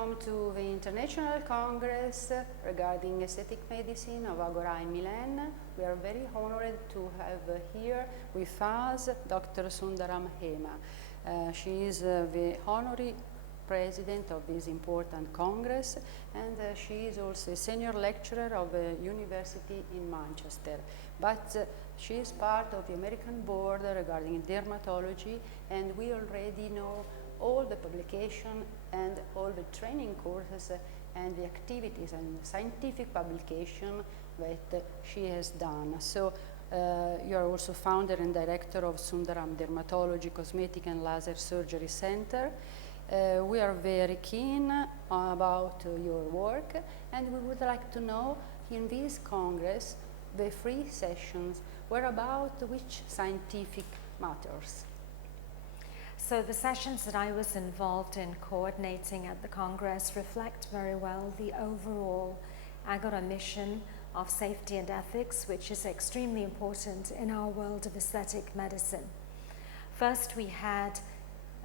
welcome to the International Congress regarding aesthetic medicine of Agorà in Milan. We are very honored to have here with us Dr. Sundaram Hema. She is the honorary president of this important congress, and she is also a senior lecturer of the university in Manchester. But she is part of the American board regarding dermatology, and we already know all the publication and all the training courses and the activities and scientific publication that she has done. So you are also founder and director of Sundaram Dermatology, Cosmetic and Laser Surgery Center. We are very keen about your work, and we would like to know, in this Congress, the 3 sessions were about which scientific matters. So the sessions that I was involved in coordinating at the Congress reflect very well the overall Agorà mission of safety and ethics, which is extremely important in our world of aesthetic medicine. First, we had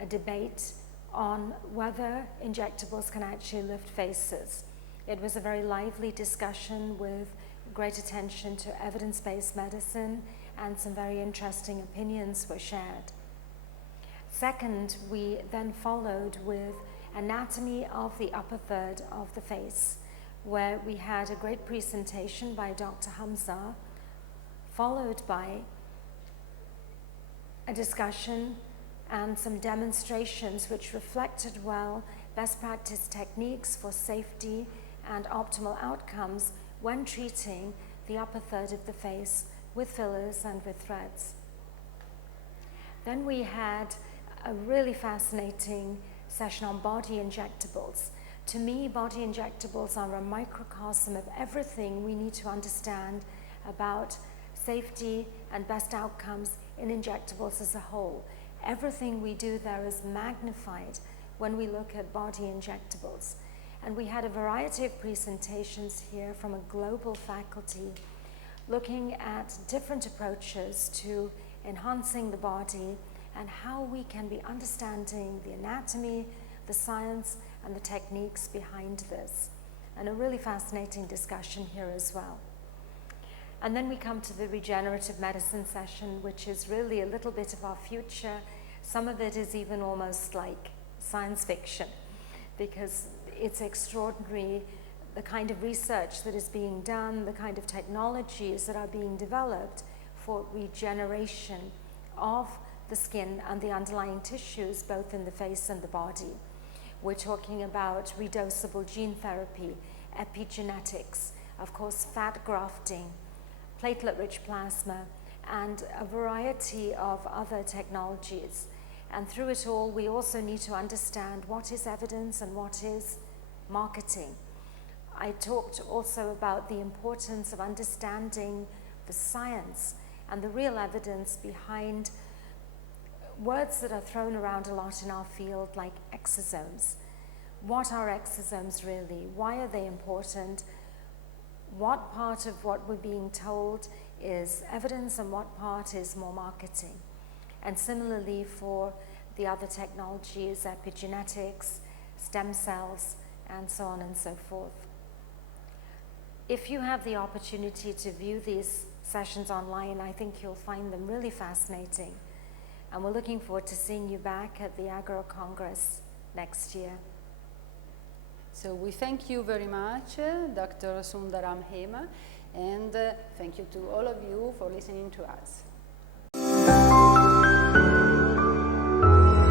a debate on whether injectables can actually lift faces. It was a very lively discussion with great attention to evidence-based medicine, and some very interesting opinions were shared. Second, we then followed with anatomy of the upper third of the face, where we had a great presentation by Dr. Hamza, followed by a discussion and some demonstrations which reflected well best practice techniques for safety and optimal outcomes when treating the upper third of the face with fillers and with threads. Then we had a really fascinating session on body injectables. To me, body injectables are a microcosm of everything we need to understand about safety and best outcomes in injectables as a whole. Everything we do there is magnified when we look at body injectables. And we had a variety of presentations here from a global faculty looking at different approaches to enhancing the body and how we can be understanding the anatomy, the science, and the techniques behind this. And a really fascinating discussion here as well. And then we come to the regenerative medicine session, which is really a little bit of our future. Some of it is even almost like science fiction, because it's extraordinary the kind of research that is being done, the kind of technologies that are being developed for regeneration of the skin and the underlying tissues, both in the face and the body. We're talking about redosable gene therapy, epigenetics, of course fat grafting, platelet-rich plasma, and a variety of other technologies. And through it all, we also need to understand what is evidence and what is marketing. I talked also about the importance of understanding the science and the real evidence behind words that are thrown around a lot in our field, like exosomes. What are exosomes really? Why are they important? What part of what we're being told is evidence and what part is more marketing? And similarly for the other technologies, epigenetics, stem cells, and so on and so forth. If you have the opportunity to view these sessions online, I think you'll find them really fascinating. And we're looking forward to seeing you back at the Agorà Congress next year. So we thank you very much, Dr. Sundaram Hema, and thank you to all of you for listening to us.